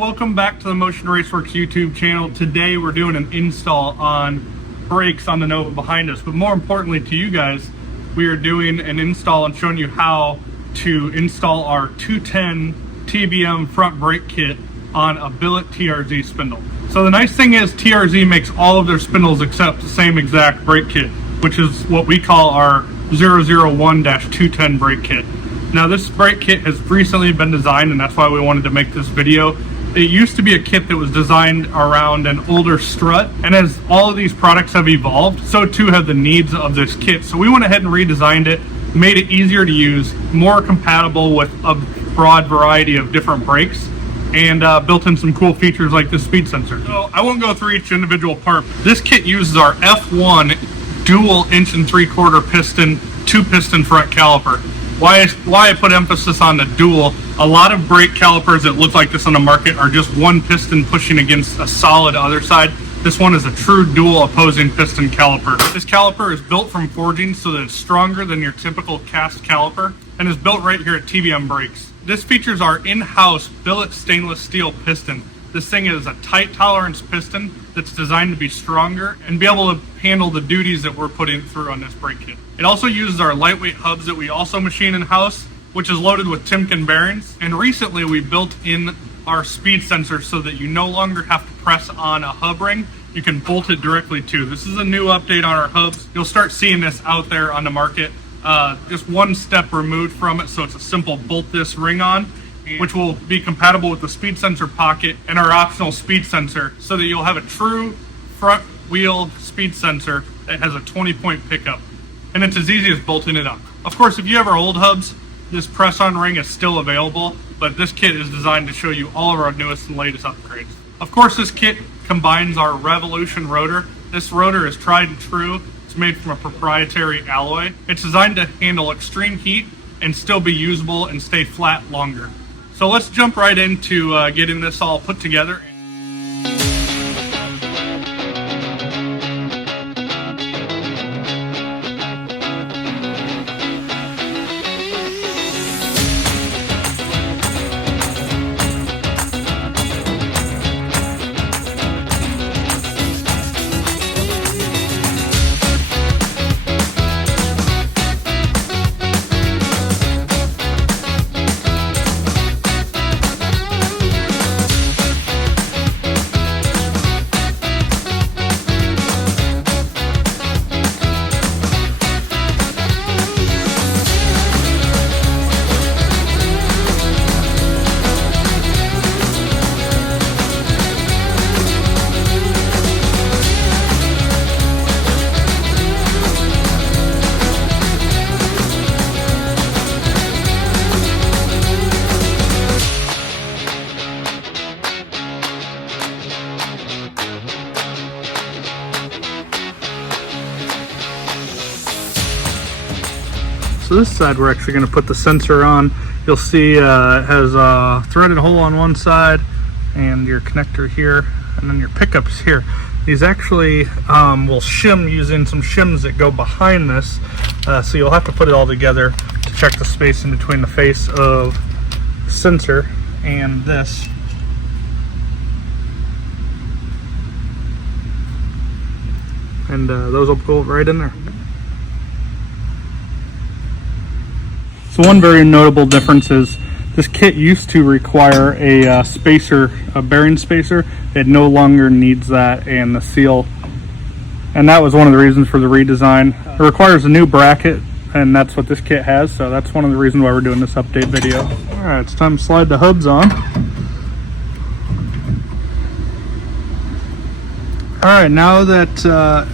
welcome back to the Motion Raceworks YouTube channel. Today we're doing an install on brakes on the Nova behind us, but more importantly to you guys, we are doing an install and showing you how to install our 210 TBM front brake kit on a Billet TRZ spindle. So the nice thing is TRZ makes all of their spindles except the same exact brake kit, which is what we call our 001-210 brake kit. Now this brake kit has recently been designed, and that's why we wanted to make this video. It used to be a kit that was designed around an older strut, and as all of these products have evolved, so too have the needs of this kit. So we went ahead and redesigned it, made it easier to use, more compatible with a broad variety of different brakes, and built in some cool features like the speed sensor. So I won't go through each individual part. This kit uses our F1 dual 1.75" piston, 2-piston front caliper. Why I put emphasis on the dual, a lot of brake calipers that look like this on the market are just one piston pushing against a solid other side. This one is a true dual opposing piston caliper. This caliper is built from forging so that it's stronger than your typical cast caliper, and is built right here at TBM Brakes. This features our in-house billet stainless steel piston. This thing is a tight tolerance piston that's designed to be stronger and be able to handle the duties that we're putting through on this brake kit. It also uses our lightweight hubs that we also machine in-house, which is loaded with Timken bearings. And recently we built in our speed sensor so that you no longer have to press on a hub ring. You can bolt it directly to. This is a new update on our hubs. You'll start seeing this out there on the market. Just one step removed from it, so it's a simple bolt this ring on, which will be compatible with the speed sensor pocket and our optional speed sensor, so that you'll have a true front wheel speed sensor that has a 20-point pickup. And it's as easy as bolting it up. Of course, if you have our old hubs, this press-on ring is still available, but this kit is designed to show you all of our newest and latest upgrades. Of course, this kit combines our Revolution rotor. This rotor is tried and true. It's made from a proprietary alloy. It's designed to handle extreme heat and still be usable and stay flat longer. So let's jump right into getting this all put together. So this side we're actually going to put the sensor on. You'll see it has a threaded hole on one side and your connector here, and then your pickups here. These actually will shim using some shims that go behind this, so you'll have to put it all together to check the space in between the face of the sensor and this. And those will go right in there. So one very notable difference is this kit used to require a spacer, a bearing spacer. It no longer needs that, and the seal. And that was one of the reasons for the redesign. It requires a new bracket, and that's what this kit has. So that's one of the reasons why we're doing this update video. All right, it's time to slide the hubs on. All right, now that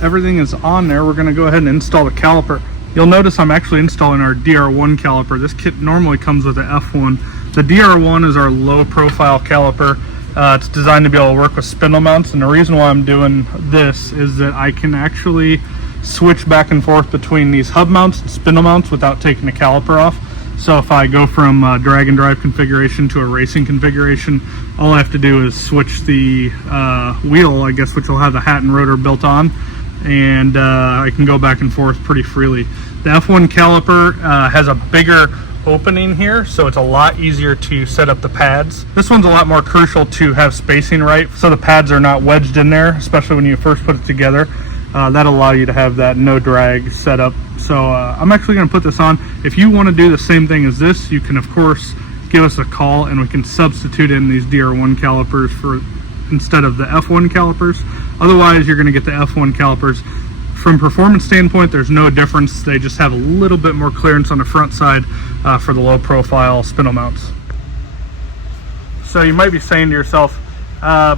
everything is on there, we're going to go ahead and install the caliper. You'll notice I'm actually installing our DR1 caliper. This kit normally comes with an F1. The DR1 is our low profile caliper. It's designed to be able to work with spindle mounts, and the reason why I'm doing this is that I can actually switch back and forth between these hub mounts and spindle mounts without taking the caliper off. So if I go from drag and drive configuration to a racing configuration, all I have to do is switch the wheel, I guess, which will have the hat and rotor built on, and I can go back and forth pretty freely. The F1 caliper has a bigger opening here, so it's a lot easier to set up the pads. This one's a lot more crucial to have spacing right, so the pads are not wedged in there, especially when you first put it together. That'll allow you to have that no drag setup. So I'm actually going to put this on. If you want to do the same thing as this, you can of course give us a call and we can substitute in these DR1 calipers for instead of the F1 calipers. Otherwise, you're going to get the F1 calipers. From performance standpoint, there's no difference. They just have a little bit more clearance on the front side for the low profile spindle mounts. So you might be saying to yourself,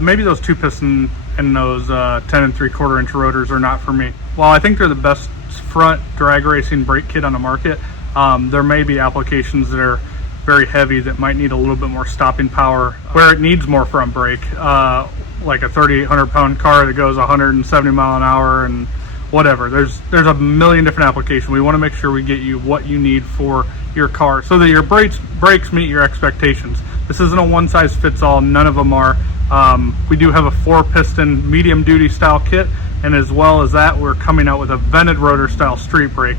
maybe those 2-piston and those 10 3/4 inch rotors are not for me. Well, I think they're the best front drag racing brake kit on the market. There may be applications that are very heavy that might need a little bit more stopping power where it needs more front brake, like a 3,800 pound car that goes 170 mile an hour and whatever. There's a million different applications. We want to make sure we get you what you need for your car so that your brakes meet your expectations. This isn't a one size fits all. None of them are. We do have a 4-piston medium duty style kit, and as well as that, we're coming out with a vented rotor style street brake.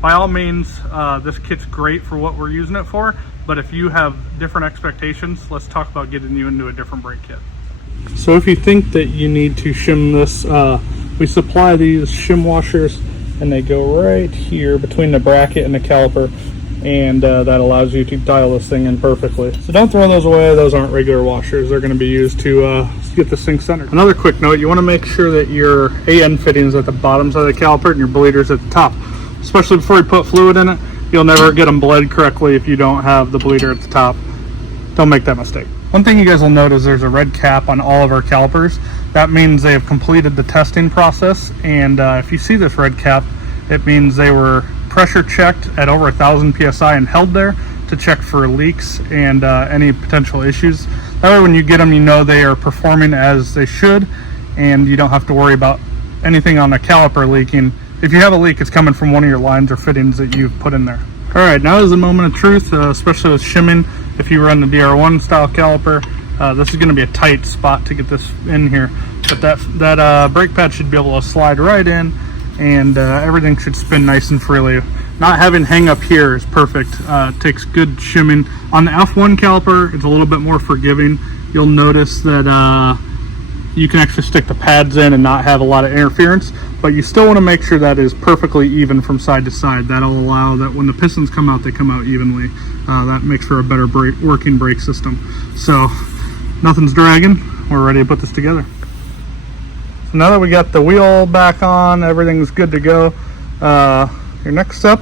By all means, this kit's great for what we're using it for, but if you have different expectations, let's talk about getting you into a different brake kit. So if you think that you need to shim this, we supply these shim washers, and they go right here between the bracket and the caliper, and that allows you to dial this thing in perfectly. So don't throw those away. Those aren't regular washers. They're going to be used to get this thing centered. Another quick note, you want to make sure that your AN fittings at the bottom side of the caliper and your bleeders at the top, especially before you put fluid in it. You'll never get them bled correctly if you don't have the bleeder at the top. Don't make that mistake. One thing you guys will notice, there's a red cap on all of our calipers. That means they have completed the testing process, and if you see this red cap, it means they were pressure checked at over 1,000 psi and held there to check for leaks and any potential issues. That way when you get them, you know they are performing as they should, and you don't have to worry about anything on the caliper leaking. If you have a leak, it's coming from one of your lines or fittings that you've put in there. All right, now is the moment of truth, especially with shimming. If you run the DR1 style caliper, this is going to be a tight spot to get this in here, but that brake pad should be able to slide right in, and everything should spin nice and freely. Not having hang up here is perfect. It takes good shimming. On the F1 caliper, it's a little bit more forgiving. You'll notice that you can actually stick the pads in and not have a lot of interference, but you still want to make sure that is perfectly even from side to side. That'll allow that when the pistons come out, they come out evenly. That makes for a better working brake system. So nothing's dragging. We're ready to put this together. So now that we got the wheel back on, everything's good to go. Your next step,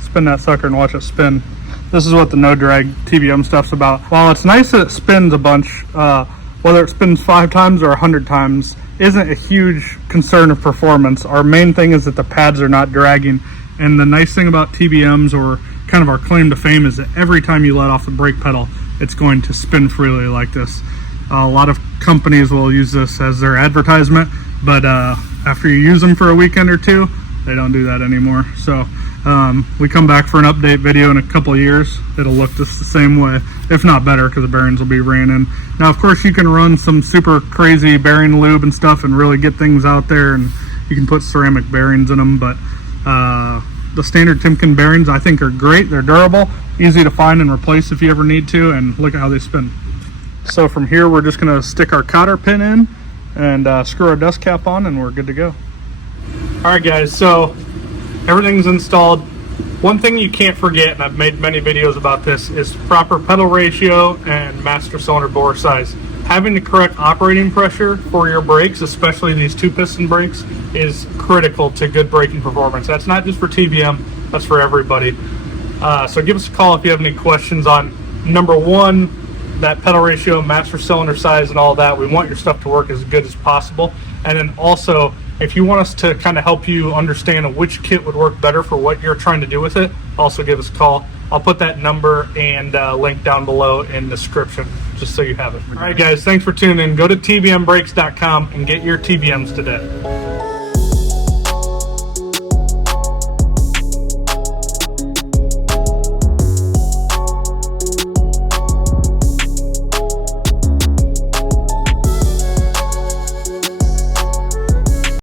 spin that sucker and watch it spin. This is what the no drag TBM stuff's about. While it's nice that it spins a bunch, whether it spins 5 times or 100 times isn't a huge concern of performance. Our main thing is that the pads are not dragging. And the nice thing about TBMs, or kind of our claim to fame, is that every time you let off the brake pedal, it's going to spin freely like this. A lot of companies will use this as their advertisement, but after you use them for a weekend or two, they don't do that anymore. So we come back for an update video in a couple of years, it'll look just the same way, if not better, because the bearings will be ran in. Now of course you can run some super crazy bearing lube and stuff and really get things out there, and you can put ceramic bearings in them, but the standard Timken bearings I think are great. They're durable, easy to find and replace if you ever need to, and look at how they spin. So from here we're just going to stick our cotter pin in and screw our dust cap on, and we're good to go. Alright guys, so everything's installed. One thing you can't forget, and I've made many videos about this, is proper pedal ratio and master cylinder bore size. Having the correct operating pressure for your brakes, especially these 2-piston brakes, is critical to good braking performance. That's not just for TBM, that's for everybody. So give us a call if you have any questions on, number one, that pedal ratio, master cylinder size, and all that. We want your stuff to work as good as possible. And then also, if you want us to kind of help you understand which kit would work better for what you're trying to do with it, also give us a call. I'll put that number and link down below in the description, just so you have it. All right, guys, thanks for tuning in. Go to tbmbrakes.com and get your TBMs today.